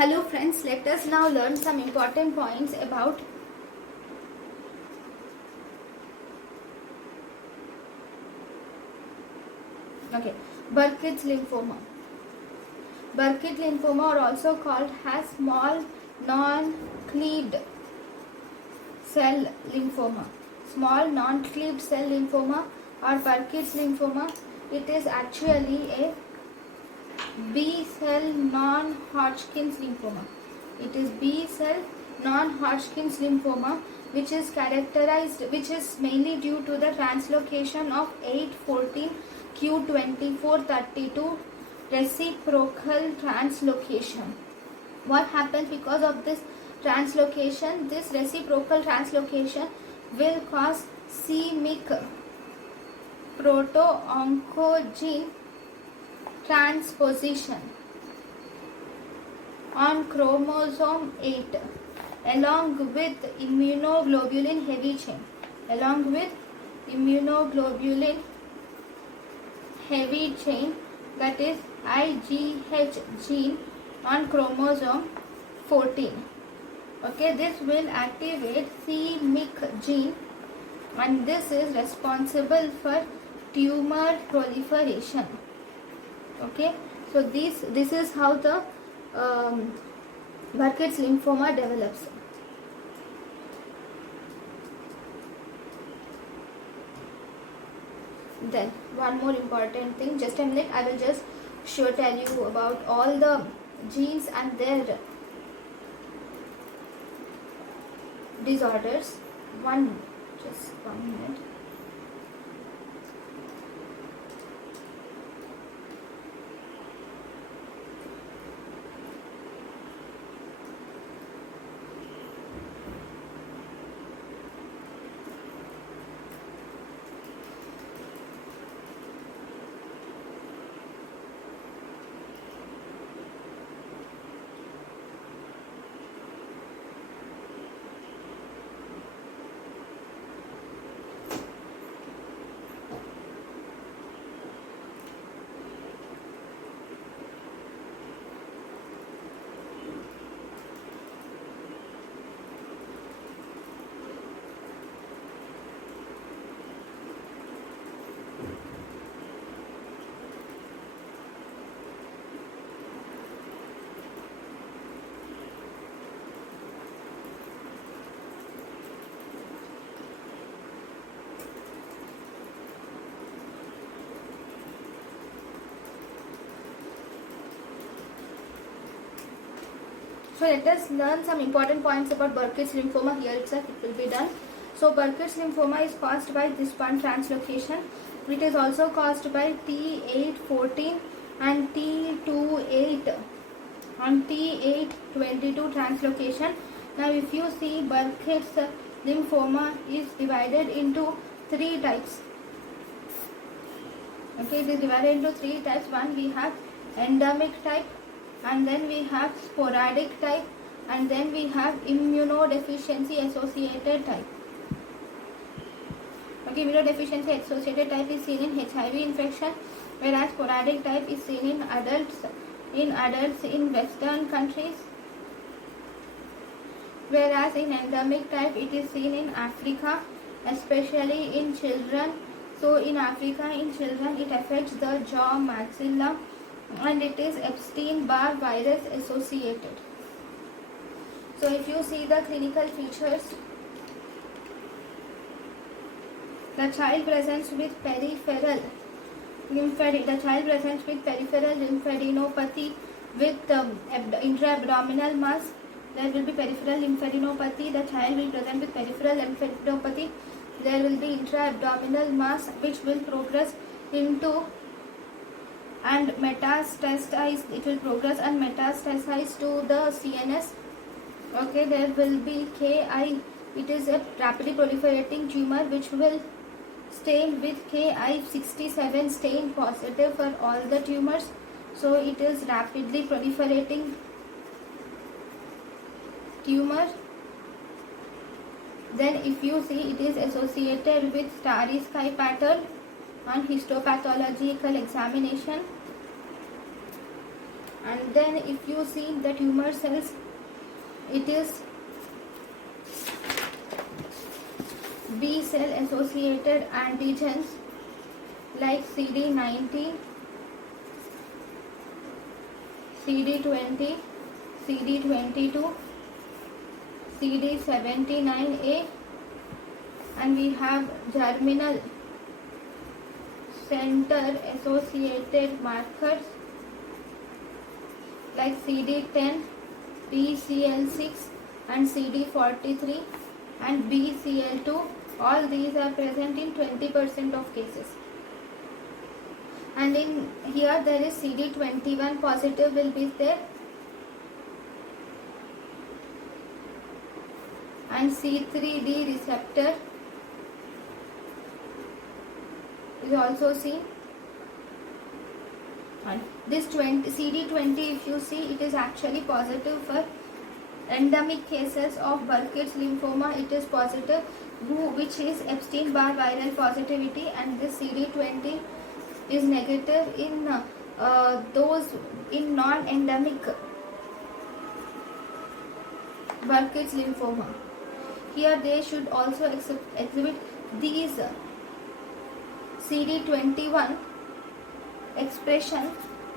Hello friends, let us now learn some important points about Burkitt's lymphoma. Burkitt lymphoma, or also called as small non-cleaved cell lymphoma. Small non-cleaved cell lymphoma or Burkitt's lymphoma, it is actually a B cell non-Hodgkin's lymphoma. It is B cell non-Hodgkin's lymphoma, which is mainly due to the translocation of 814q2432 reciprocal translocation. What happens because of this translocation? This reciprocal translocation will cause c-MYC proto-oncogene transposition on chromosome 8 along with immunoglobulin heavy chain. That is IGH gene on chromosome 14. Okay, this will activate c-MYC gene, and this is responsible for tumor proliferation. Okay, so this is how the Burkitt's lymphoma develops. Then one more important thing, just a minute, I will just tell you about all the genes and their disorders. Just 1 minute. So let us learn some important points about Burkitt's lymphoma. Here itself it will be done. So Burkitt's lymphoma is caused by this one translocation. It is also caused by T814 and T28 and T822 translocation. Now if you see, Burkitt's lymphoma is divided into 3 types. Okay, it is divided into 3 types. One, we have endemic type, and then we have sporadic type, and then we have immunodeficiency associated type. Okay, immunodeficiency associated type is seen in HIV infection, whereas sporadic type is seen in adults in Western countries, whereas in endemic type it is seen in Africa, especially in children. So in Africa, in children, it affects the jaw, maxilla, and it is Epstein-Barr virus associated. So if you see the clinical features, the child presents with peripheral lymphadenopathy with intra-abdominal mass. There will be peripheral lymphadenopathy. The child will present with peripheral lymphadenopathy. There will be intra-abdominal mass which will progress into and metastasize. It will progress and metastasize to the CNS. Okay, there will be KI. It is a rapidly proliferating tumor which will stain with Ki67 stain positive for all the tumors. So it is rapidly proliferating tumor. Then if you see, it is associated with starry sky pattern on histopathological examination. And then if you see the tumor cells, it is B cell associated antigens like CD19, CD20, CD22, CD79A, and we have germinal center associated markers like CD10, BCL6 and CD43 and BCL2. All these are present in 20% of cases. And in here there is CD21 positive will be there, and C3D receptor is also seen. And this CD20, if you see, it is actually positive for endemic cases of Burkitt's lymphoma. It is positive, which is Epstein-Barr viral positivity, and this CD20 is negative in those in non-endemic Burkitt's lymphoma. Here they should also exhibit these CD21 expression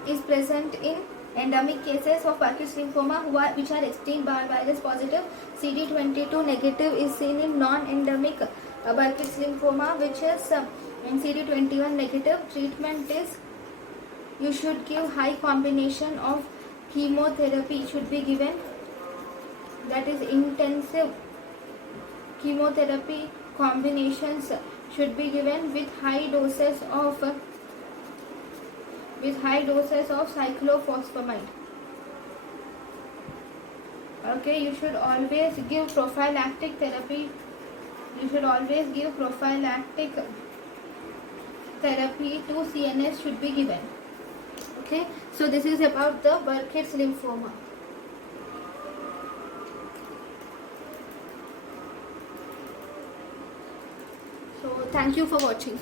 is present in endemic cases of Burkitt's lymphoma which are Epstein-Barr virus positive. CD22 negative is seen in non-endemic Burkitt's lymphoma, which is in CD21 negative. Treatment is, you should give high combination of chemotherapy should be given, that is intensive chemotherapy combinations should be given with high doses of cyclophosphamide. Okay, you should always give prophylactic therapy. You should always give prophylactic therapy to CNS should be given. Okay, so this is about the Burkitt's lymphoma. So thank you for watching.